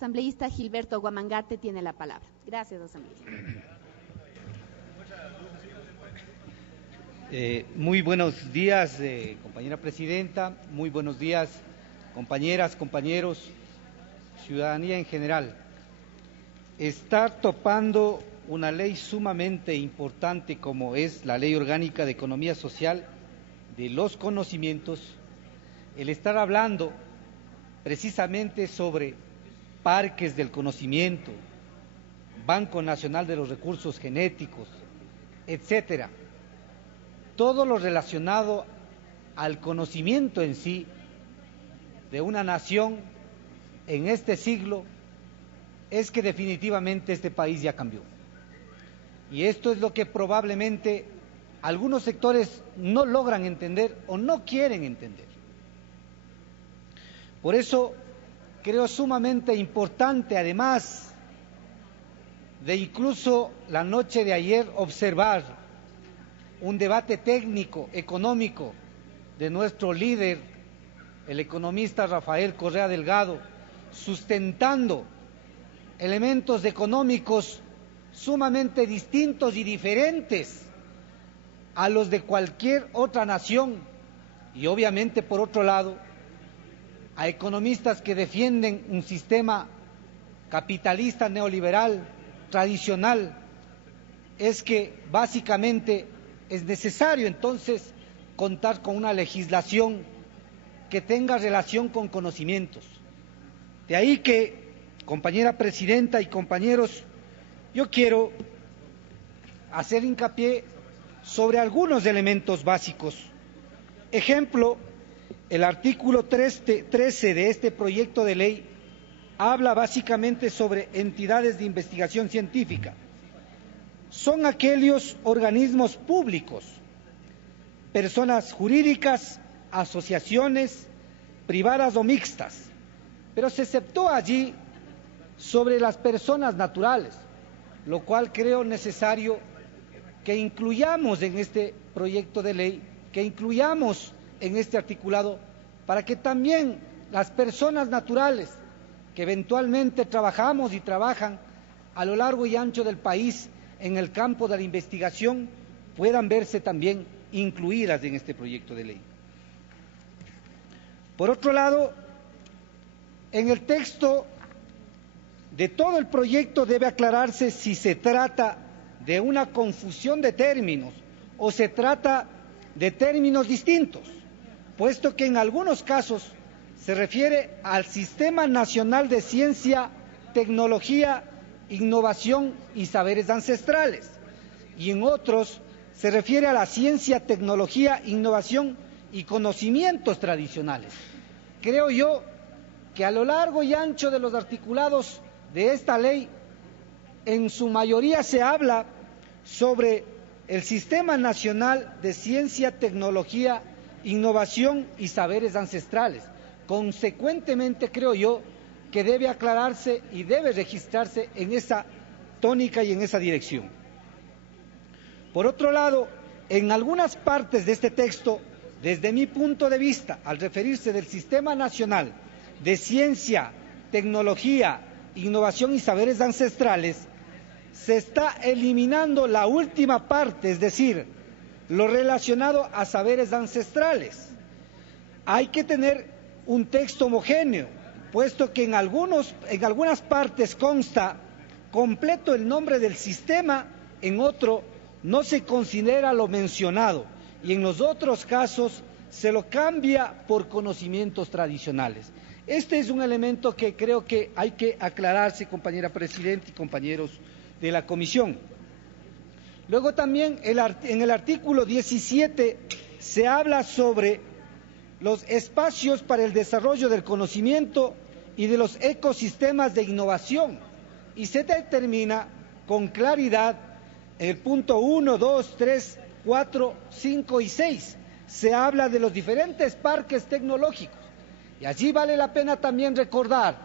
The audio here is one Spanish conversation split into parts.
Asambleísta Gilberto Guamangate tiene la palabra. Gracias, asambleísta. Muy buenos días, compañera presidenta. Muy buenos días, compañeras, compañeros, ciudadanía en general. Estar topando una ley sumamente importante como es la Ley Orgánica de Economía Social de los Conocimientos, el estar hablando precisamente sobre parques del conocimiento, Banco Nacional de los Recursos Genéticos, etcétera. Todo lo relacionado al conocimiento en sí de una nación en este siglo es que definitivamente este país ya cambió. Y esto es lo que probablemente algunos sectores no logran entender o no quieren entender. Por eso creo sumamente importante, además de incluso la noche de ayer observar un debate técnico, económico, de nuestro líder, el economista Rafael Correa Delgado, sustentando elementos económicos sumamente distintos y diferentes a los de cualquier otra nación, y obviamente por otro lado a economistas que defienden un sistema capitalista neoliberal tradicional, es que básicamente es necesario entonces contar con una legislación que tenga relación con conocimientos. De ahí que, compañera presidenta y compañeros, yo quiero hacer hincapié sobre algunos elementos básicos. Ejemplo, el artículo 13 de este proyecto de ley habla básicamente sobre entidades de investigación científica. Son aquellos organismos públicos, personas jurídicas, asociaciones, privadas o mixtas, pero se exceptó allí sobre las personas naturales, lo cual creo necesario que incluyamos en este proyecto de ley, que incluyamos en este articulado, para que también las personas naturales que eventualmente trabajamos y trabajan a lo largo y ancho del país en el campo de la investigación puedan verse también incluidas en este proyecto de ley. Por otro lado, en el texto de todo el proyecto debe aclararse si se trata de una confusión de términos o se trata de términos distintos, puesto que en algunos casos se refiere al Sistema Nacional de Ciencia, Tecnología, Innovación y Saberes Ancestrales, y en otros se refiere a la ciencia, tecnología, innovación y conocimientos tradicionales. Creo yo que a lo largo y ancho de los articulados de esta ley, en su mayoría se habla sobre el Sistema Nacional de Ciencia, Tecnología, Innovación y Saberes Ancestrales. Consecuentemente, creo yo que debe aclararse y debe registrarse en esa tónica y en esa dirección. Por otro lado, en algunas partes de este texto, desde mi punto de vista, al referirse del Sistema Nacional de Ciencia, Tecnología, Innovación y Saberes Ancestrales, se está eliminando la última parte, es decir, lo relacionado a saberes ancestrales. Hay que tener un texto homogéneo, puesto que en algunas partes consta completo el nombre del sistema, en otro no se considera lo mencionado, y en los otros casos se lo cambia por conocimientos tradicionales. Este es un elemento que creo que hay que aclararse, compañera presidenta y compañeros de la comisión. Luego también en el artículo 17 se habla sobre los espacios para el desarrollo del conocimiento y de los ecosistemas de innovación, y se determina con claridad el punto 1, 2, 3, 4, 5 y 6. Se habla de los diferentes parques tecnológicos, y allí vale la pena también recordar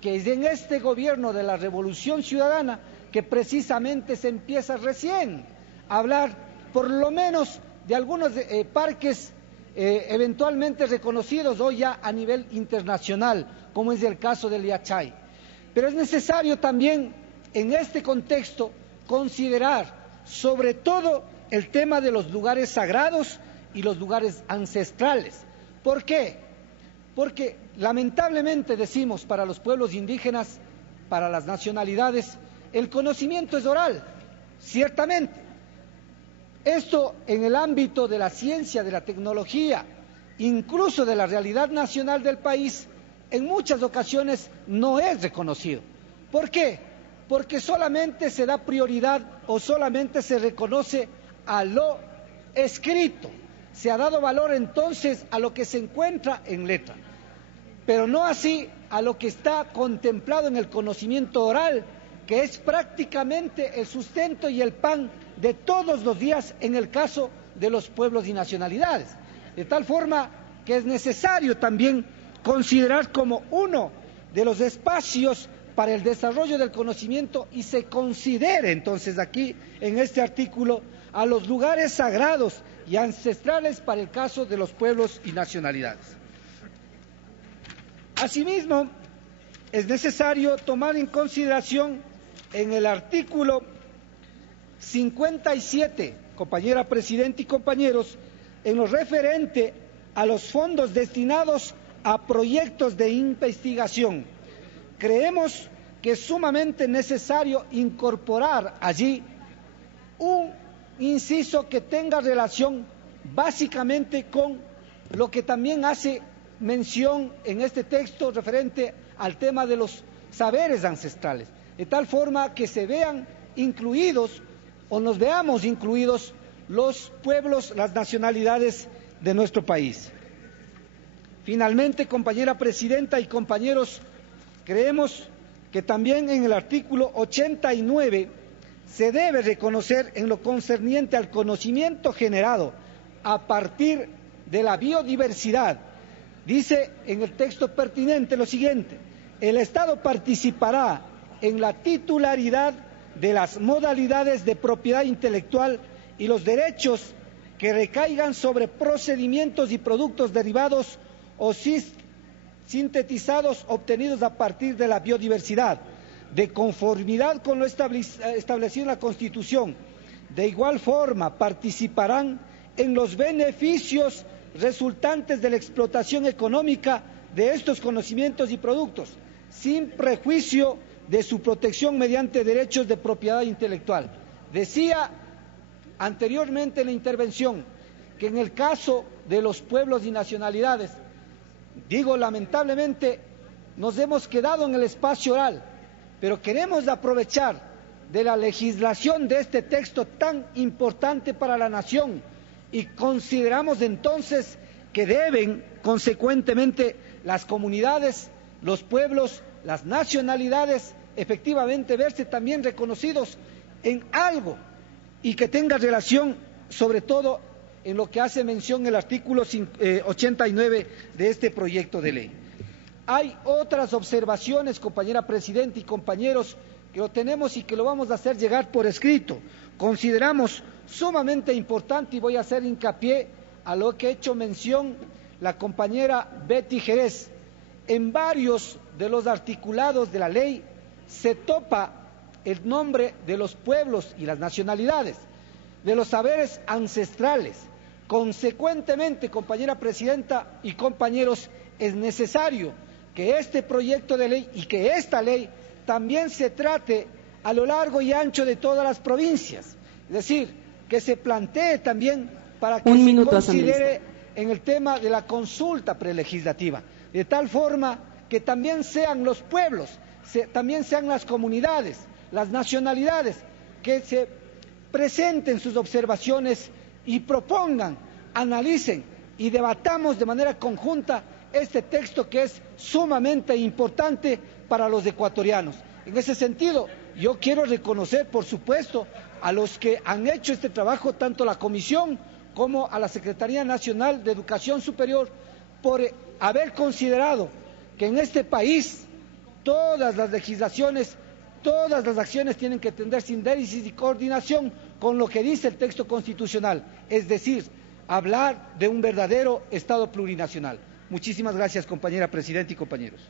que es en este gobierno de la Revolución Ciudadana que precisamente se empieza recién a hablar por lo menos de algunos parques eventualmente reconocidos hoy ya a nivel internacional, como es el caso del Yachay. Pero es necesario también en este contexto considerar sobre todo el tema de los lugares sagrados y los lugares ancestrales. ¿Por qué? Porque lamentablemente decimos para los pueblos indígenas, para las nacionalidades, el conocimiento es oral, ciertamente. Esto en el ámbito de la ciencia, de la tecnología, incluso de la realidad nacional del país, en muchas ocasiones no es reconocido. ¿Por qué? Porque solamente se da prioridad o solamente se reconoce a lo escrito. Se ha dado valor entonces a lo que se encuentra en letra, pero no así a lo que está contemplado en el conocimiento oral, que es prácticamente el sustento y el pan de todos los días en el caso de los pueblos y nacionalidades. De tal forma que es necesario también considerar como uno de los espacios para el desarrollo del conocimiento y se considere entonces aquí en este artículo a los lugares sagrados y ancestrales para el caso de los pueblos y nacionalidades. Asimismo, es necesario tomar en consideración en el artículo 57, compañera presidenta y compañeros, en lo referente a los fondos destinados a proyectos de investigación. Creemos que es sumamente necesario incorporar allí un inciso que tenga relación básicamente con lo que también hace mención en este texto referente al tema de los saberes ancestrales, de tal forma que se vean incluidos o nos veamos incluidos los pueblos, las nacionalidades de nuestro país. Finalmente, compañera presidenta y compañeros, creemos que también en el artículo 89 se debe reconocer en lo concerniente al conocimiento generado a partir de la biodiversidad. Dice en el texto pertinente lo siguiente: el Estado participará en la titularidad de las modalidades de propiedad intelectual y los derechos que recaigan sobre procedimientos y productos derivados o sintetizados obtenidos a partir de la biodiversidad, de conformidad con lo establecido en la Constitución. De igual forma, participarán en los beneficios resultantes de la explotación económica de estos conocimientos y productos, sin prejuicio de su protección mediante derechos de propiedad intelectual. Decía anteriormente en la intervención que en el caso de los pueblos y nacionalidades, digo lamentablemente, nos hemos quedado en el espacio oral, pero queremos aprovechar de la legislación de este texto tan importante para la nación y consideramos entonces que deben consecuentemente las comunidades, los pueblos, las nacionalidades efectivamente verse también reconocidos en algo y que tenga relación sobre todo en lo que hace mención el artículo 89 de este proyecto de ley. Hay otras observaciones, compañera presidenta y compañeros, que lo tenemos y que lo vamos a hacer llegar por escrito. Consideramos sumamente importante y voy a hacer hincapié a lo que ha hecho mención la compañera Betty Jerez. En varios de los articulados de la ley se topa el nombre de los pueblos y las nacionalidades, de los saberes ancestrales. Consecuentemente, compañera presidenta y compañeros, es necesario que este proyecto de ley y que esta ley también se trate a lo largo y ancho de todas las provincias, es decir, que se plantee también para que se considere en el tema de la consulta prelegislativa, de tal forma que también sean los pueblos, también sean las comunidades, las nacionalidades, que se presenten sus observaciones y propongan, analicen y debatamos de manera conjunta este texto que es sumamente importante para los ecuatorianos. En ese sentido, yo quiero reconocer, por supuesto, a los que han hecho este trabajo, tanto la Comisión como a la Secretaría Nacional de Educación Superior, por haber considerado que en este país todas las legislaciones, todas las acciones tienen que tender sinergia y coordinación con lo que dice el texto constitucional, es decir, hablar de un verdadero Estado plurinacional. Muchísimas gracias, compañera presidenta y compañeros.